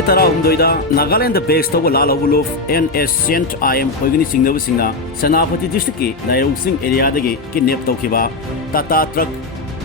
की तरह उमदोइदा नागालैंड बेस तब लालौलुफ NSCN होगनी चिंगनबसिंगना सेनापति डिस्ट्रिक्ट की लाइरौ सिंह एरिया दगी किडनैप तौखिबा टाटा ट्रक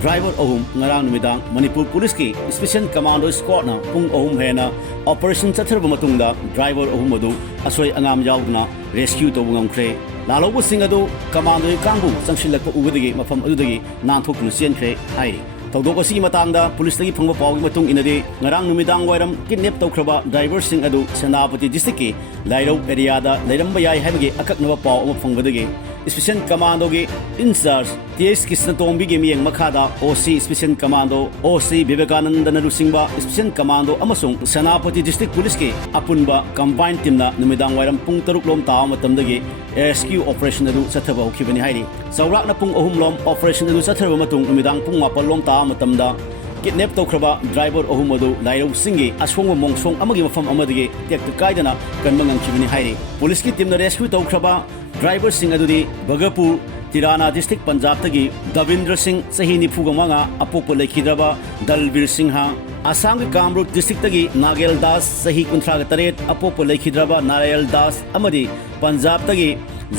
ड्राइवर अहुम ngarang numidang Manipur पुलिस की स्पेशल कमांडो स्क्वाड ना पुंग अहुम हेना ऑपरेशन चथरब मतुंगदा ड्राइवर अहुम अदु असोई अंगाम यावदना रेस्क्यू तौब ngamkhre लालौबसिंग अदु कमांडो कांगबु चंगसिलक उबदगी मफम अदुदगी नांथोकनु चेनख्रे हाइरि तौदोक असि मतंगदा पुलिस तगी फंगबा पावगी मतुंग इनदे ngarang numidang वायरम किडनैप तौख्रबा ड्राइवर सिंग अदु सेनापति डिस्ट्रिक्ट की लाइरौ एरिया दा लैरंबा याय हाइबगे अकक्नबा पाव अमा फंगबदगी स्पेशल कमांडो के इंचार्ज TS कृष्ण तोंबी के मियंग मखादा OC special commando OC Vivekananda नरुसिंबा स्पेशल कमांडो अमसुंग सेनापति डिस्ट्रिक्ट पुलिस के अपुनबा कंबाइन टीम ना नुमिदांग वायरम पुंग तरुक लोम ताव मतमदगी रेस्क्यू ऑपरेशन अदु चथबा होखिबनि हाइरि चौराकना पुंग अहुम लोम ऑपरेशन अदु चथरबा मतुंग नुमिदांग पुंग मापल लोम ताव मतमदा किडनैप तौख्रबा ड्राइवर अहुम अदु लाइरौ सिंगी असोंग मोंगसोंग अमगी मफम अमदगी टेक्ट कायदना कनबा ngamkhibani हाइरि पुलिस की टीम ना रेस्क्यू तौख्रबा ड्राइवर सिंह अदुदी बगरपुर तिराना डिस्ट्रिक्ट पंजाब तगी दविंद्र सिंह सही निफुगमंगा अपोप लेखिद्रबा दलबीर सिंह आसाम के कामरूप डिस्ट्रिक्ट तगी नागेल दास सही 53 अपोप लेखिद्रबा नारायल दास अमदी पंजाब तगी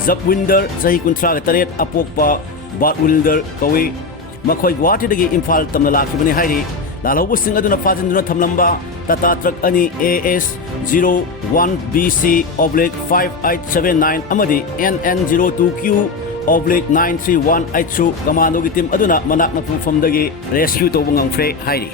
जपविंदर सही 53 अपोप बाटविंदर कवि मखोय गुवाहाटी तगी इम्फाल तमना लाखिबनि हाइरि लालौबु सिंह अदुना फाजिंदुना थमलंबा टाटा ट्रक अनि AS 01BC/5879 अमदी NN02Q/9318 कमांडो की टीम अदुना मनाक नफुफमदगी रेस्क्यू तौब ngamkhre हाइरि